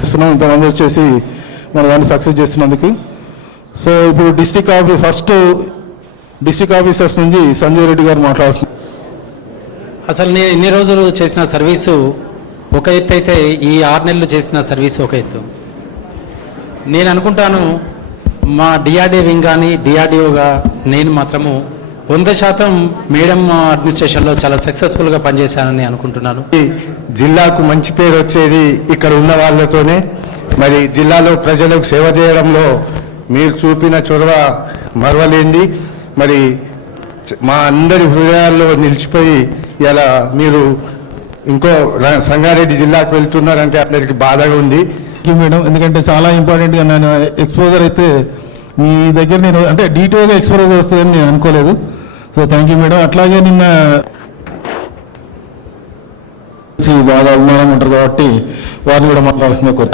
చేస్తున్నాం ఇంతమంది వచ్చేసి మన దాన్ని సక్సెస్ చేస్తున్నందుకు. సో ఇప్పుడు district office first district officers నుంచి సంజయ్ రెడ్డి గారు మాట్లాడుతున్నారు. అసలు నేను ఇన్ని రోజులు చేసిన సర్వీసు ఒక ఎత్తు అయితే ఈ ఆరు నెలలు చేసిన సర్వీసు ఒక ఎత్తు. నేను అనుకుంటాను మా డిఆర్డీ వింగ్ కానీ డిఆర్డిఓగా నేను మాత్రము వంద శాతం మేడం అడ్మినిస్ట్రేషన్లో చాలా సక్సెస్ఫుల్గా పనిచేశానని అనుకుంటున్నాను. జిల్లాకు మంచి పేరు వచ్చేది ఇక్కడ ఉన్న వాళ్ళతోనే. మరి జిల్లాలో ప్రజలకు సేవ చేయడంలో మీరు చూపిన చొరవ మరవలేంది. మరి మా అందరి హృదయాల్లో నిలిచిపోయి ఇలా మీరు ఇంకో సంగారెడ్డి జిల్లాకు వెళ్తున్నారంటే అందరికి బాధగా ఉంది. మేడం ఎందుకంటే చాలా ఇంపార్టెంట్గా నేను ఎక్స్పోజర్ అయితే మీ దగ్గర నేను అంటే డీటెయిల్గా ఎక్స్పోజర్ వస్తుందని నేను అనుకోలేదు. సో థ్యాంక్ యూ మేడం అట్లాగే నిన్న బాగా అభిమానం ఉంటారు కాబట్టి వారిని కూడా మాట్లాడాల్సిందే కోరు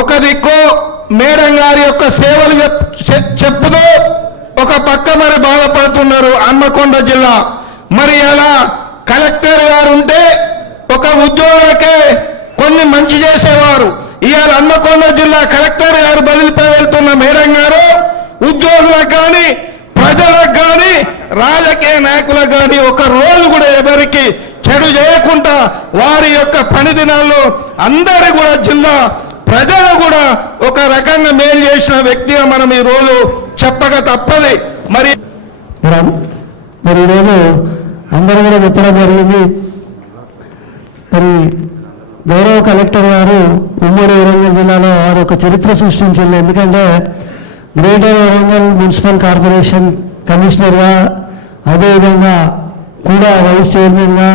ఒక దిక్కు మేడం గారి యొక్క సేవలు చెప్- చె- చెప్పుతూ ఒక పక్క మరి బాధపడుతున్నారు హన్మకొండ జిల్లా. మరి అలా కలెక్టర్ గారు ఉంటే ఒక ఉద్యోగులకే కొన్ని మంచి చేసేవారు. ఇవాళ హన్మకొండ జిల్లా కలెక్టర్ గారు బదిలిపై వెళ్తున్న మేడం గారు ఉద్యోగులకు కానీ ప్రజలకు కానీ రాజకీయ నాయకులకు కానీ ఒక రోజు కూడా ఎవరికి చెడు చేయకుండా వారి యొక్క పని దినాల్లో అందరి కూడా జిల్లా ప్రజలు కూడా ఒక రకంగా మేలు చేసిన వ్యక్తిగా మనం ఈ రోజు చెప్పక తప్పది. మరి మరి ఈరోజు అందరూ కూడా చెప్పడం జరిగింది. మరి గౌరవ కలెక్టర్ గారు ఉమ్మడి వరంగల్ జిల్లాలో వారు ఒక చరిత్ర సృష్టించారు. ఎందుకంటే గ్రేటర్ వరంగల్ మున్సిపల్ కార్పొరేషన్ కమిషనర్గా అదేవిధంగా కూడా వైస్ చైర్మన్గా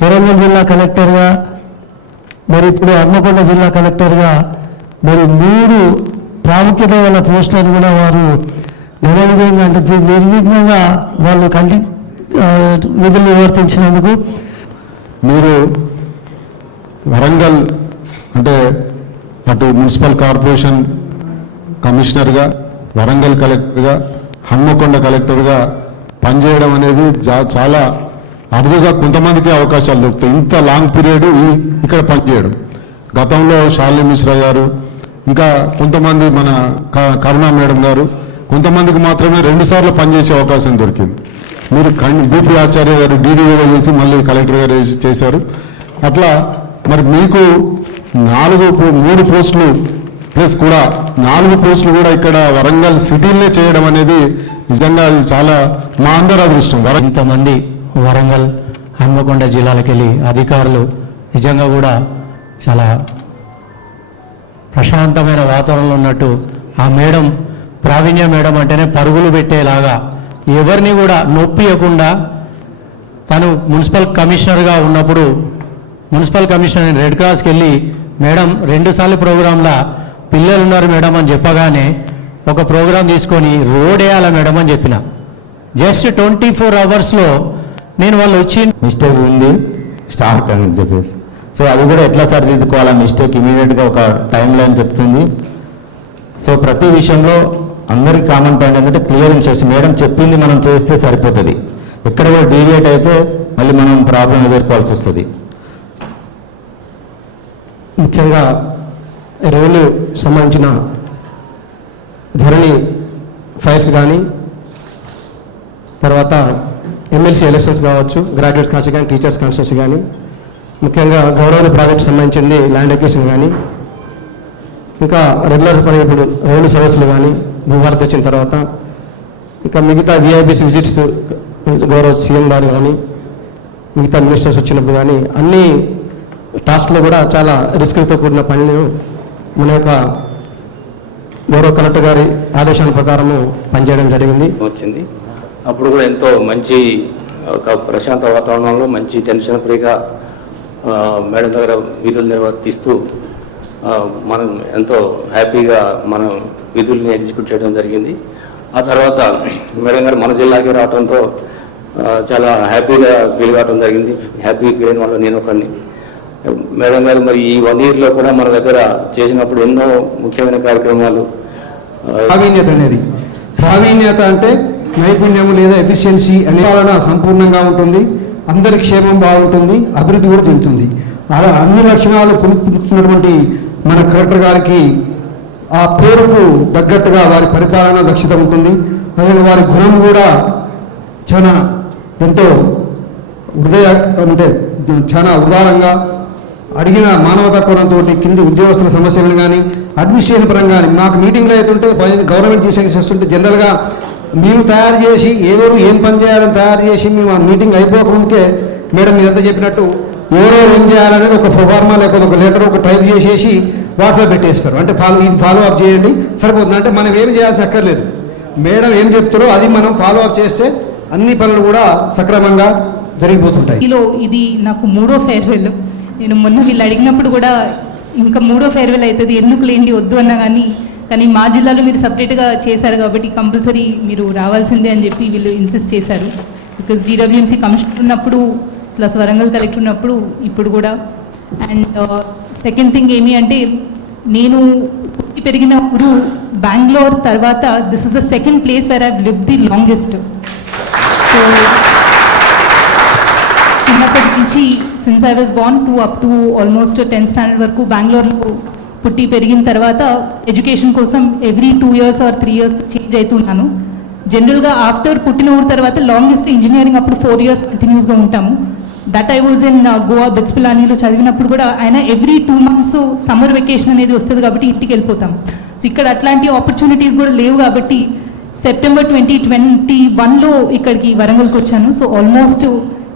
వరంగల్ జిల్లా కలెక్టర్గా మరి ఇప్పుడు హన్మకొండ జిల్లా కలెక్టర్గా మరి మూడు ప్రాముఖ్యత గల పోస్టులను కూడా వారు ఘన అంటే నిర్విఘ్నంగా వాళ్ళు కంటి విధులు నిర్వర్తించినందుకు మీరు వరంగల్ అంటే అటు మున్సిపల్ కార్పొరేషన్ కమిషనర్గా వరంగల్ కలెక్టర్గా హన్మకొండ కలెక్టర్గా పనిచేయడం అనేది చాలా అరుదుగా కొంతమందికి అవకాశాలు దొరుకుతాయి. ఇంత లాంగ్ పీరియడ్ ఇక్కడ పనిచేయడం. గతంలో శాలిని మిశ్రా గారు ఇంకా కొంతమంది మన క- కరుణా మేడం గారు కొంతమందికి మాత్రమే రెండు సార్లు పనిచేసే అవకాశం దొరికింది. మీరు బీపీ ఆచార్య గారు డీడీఓగా చేసి మళ్ళీ కలెక్టర్ గారు చేశారు. అట్లా మరి మీకు నాలుగు మూడు పోస్టులు ప్లస్ కూడా నాలుగు పోస్టులు కూడా ఇక్కడ వరంగల్ సిటీలే చేయడం అనేది నిజంగా అది చాలా మా అందరి అదృష్టం. వరంగల్ ఇంతమంది వరంగల్ హన్మకొండ జిల్లాలకు వెళ్ళి అధికారులు నిజంగా కూడా చాలా ప్రశాంతమైన వాతావరణంలో ఉన్నట్టు ఆ మేడం ప్రావీణ్య మేడం అంటేనే పరుగులు పెట్టేలాగా ఎవరిని కూడా నొప్పియకుండా తను మున్సిపల్ కమిషనర్గా ఉన్నప్పుడు మున్సిపల్ కమిషనర్ రెడ్ క్రాస్కి వెళ్ళి మేడం రెండుసార్లు ప్రోగ్రాంలో పిల్లలు ఉన్నారు మేడం అని చెప్పగానే ఒక ప్రోగ్రాం తీసుకొని రోడ్ వేయాలా మేడం అని చెప్పిన. జస్ట్ ట్వంటీ ఫోర్ అవర్స్లో నేను వాళ్ళు వచ్చి మిస్టేక్ ఉంది స్టార్ట్ అని చెప్పేసి. సో అది కూడా ఎట్లా సరిదిద్దుకోవాలా మిస్టేక్? ఇమీడియట్గా ఒక టైం లైన్ చెప్తుంది. సో ప్రతి విషయంలో అందరికి కామన్ పాయింట్ ఏంటంటే క్లియరింగ్ చేసి మేడం చెప్పింది మనం చేస్తే సరిపోతుంది. ఎక్కడ కూడా డీవియేట్ అయితే మళ్ళీ మనం ప్రాబ్లం ఎదుర్కోవాల్సి వస్తుంది. ముఖ్యంగా రెవెన్యూ సంబంధించిన ధరణి ఫైర్స్ కానీ తర్వాత ఎమ్మెల్సీ ఎలక్షన్స్ కావచ్చు గ్రాడ్యుయేట్స్ కాన్స్టి కానీ టీచర్స్ కాన్స్టిట్యూన్సీ కానీ ముఖ్యంగా గౌరవ ప్రాజెక్ట్ సంబంధించింది ల్యాండ్ ఎక్యూషన్ కానీ ఇంకా రెగ్యులర్ పని ఇప్పుడు రెవెన్యూ సర్వీసులు కానీ భూభారత్ వచ్చిన తర్వాత ఇంకా మిగతా విఐబిసి విజిట్స్ గౌరవ సీఎం గారు కానీ మిగతా మినిస్టర్స్ వచ్చినప్పుడు కానీ అన్ని టాస్క్లో కూడా చాలా రిస్క్తో కూడిన పనులు మన యొక్క గౌరవ కలెక్టర్ గారి ఆదేశాల ప్రకారము పనిచేయడం జరిగింది. వచ్చింది. అప్పుడు కూడా ఎంతో మంచి ఒక ప్రశాంత వాతావరణంలో మంచి టెన్షన్ ఫ్రీగా మేడం దగ్గర విధులు నిర్వర్తిస్తూ మనం ఎంతో హ్యాపీగా మనం విధుల్ని ఎగ్జిక్యూట్ చేయడం జరిగింది. ఆ తర్వాత మేడం గారు మన జిల్లాకి రావడంతో చాలా హ్యాపీగా ఫీల్ కావడం జరిగింది. హ్యాపీ ఫీల్ అయిన వాళ్ళు నేను ఒకరిని మేడం గారు మరి ఈ వన్ ఇయర్లో కూడా మన దగ్గర చేసినప్పుడు ఎన్నో ముఖ్యమైన కార్యక్రమాలు ప్రావీణ్యత అనేది. ప్రావీణ్యత అంటే నైపుణ్యం లేదా ఎఫిషియన్సీ అనే పాలన సంపూర్ణంగా ఉంటుంది. అందరి క్షేమం బాగుంటుంది. అభివృద్ధి కూడా చెందుతుంది. అలా అన్ని లక్షణాలు పులుపుతున్నటువంటి మన కలెక్టర్ గారికి ఆ పేరుకు తగ్గట్టుగా వారి పరిపాలన దక్షత ఉంటుంది. అదే వారి గుణం కూడా చాలా ఎంతో హృదయ అంటే చాలా ఉదారంగా అడిగిన మానవతా కోణంతో కింది ఉద్యోగస్తుల సమస్యలను కానీ అడ్మినిస్ట్రేషన్ పరంగా కానీ మాకు మీటింగ్లో అవుతుంటే గవర్నమెంట్ చేసే చేస్తుంటే జనరల్గా మేము తయారు చేసి ఎవరు ఏం పని చేయాలని తయారు చేసి మేము ఆ మీటింగ్ అయిపోకముందుకే మేడం మీరంతా చెప్పినట్టు ఎవరో ఏం చేయాలనేది ఒక ఫార్మా లేకపోతే ఒక లెటర్ ఒక టైప్ చేసేసి వాట్సాప్ పెట్టేస్తారు. అంటే ఫాలో ఇది ఫాలో అప్ చేయండి సరిపోతుంది. అంటే మనం ఏం చేయాల్సి అక్కర్లేదు. మేడం ఏం చెప్తారో అది మనం ఫాలో అప్ చేస్తే అన్ని పనులు కూడా సక్రమంగా జరిగిపోతుంటాయి. ఈలో ఇది నాకు మూడో ఫేర్వెల్. నేను మొన్న వీళ్ళు అడిగినప్పుడు కూడా ఇంకా మూడో ఫేర్వెల్ అవుతుంది. ఎందుకు లేండి? వద్దు అన్నా కానీ కానీ మా జిల్లాలో మీరు సపరేట్గా చేశారు కాబట్టి కంపల్సరీ మీరు రావాల్సిందే అని చెప్పి వీళ్ళు ఇన్సిస్ట్ చేశారు. బికాస్ డిడబ్ల్యూఎంసీ కమిషనర్ ఉన్నప్పుడు ప్లస్ వరంగల్ కలెక్టర్ ఉన్నప్పుడు ఇప్పుడు కూడా. అండ్ సెకండ్ థింగ్ ఏమి అంటే నేను పుట్టి పెరిగిన ఊరు బెంగళూరు తర్వాత this is the second place where I live the longest so చిన్నప్పటి నుంచి since I was born to up to almost tenth standard వరకు బెంగళూరులో పుట్టి పెరిగిన తర్వాత ఎడ్యుకేషన్ కోసం every two years or three years change అవుతున్నాను. జనరల్గా ఆఫ్టర్ పుట్టిన ఊరు తర్వాత లాంగెస్ట్ ఇంజనీరింగ్ అప్పుడు ఫోర్ ఇయర్స్ కంటిన్యూస్గా ఉంటాము. That I was in Goa BITS పిలానీలో చదివినప్పుడు కూడా ఆయన every two months summer vacation అనేది వస్తుంది కాబట్టి ఇంటికి వెళ్ళిపోతాం. సో ఇక్కడ అట్లాంటి ఆపర్చునిటీస్ కూడా లేవు కాబట్టి సెప్టెంబర్ ట్వంటీ ట్వంటీ వన్లో ఇక్కడికి వరంగల్కి వచ్చాను. So almost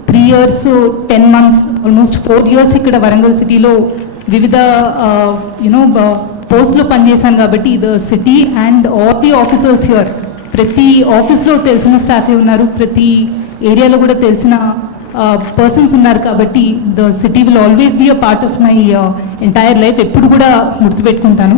three years ten months almost four years ఇక్కడ వరంగల్ సిటీలో వివిధ యునో పోస్ట్లో పనిచేశాను కాబట్టి the city and all the officers here. ప్రతి ఆఫీస్లో తెలిసిన స్టాఫే ఉన్నారు ప్రతి ఏరియాలో కూడా తెలిసిన పర్సన్స్ ఉన్నారు కాబట్టి the city will always be a part of my entire life. ఎప్పుడు కూడా గుర్తుపెట్టుకుంటాను.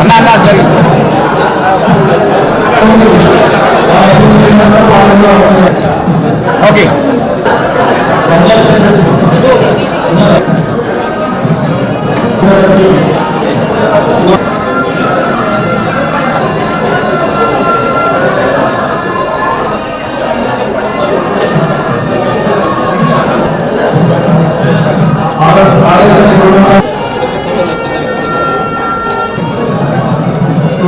అన్నా అన్నా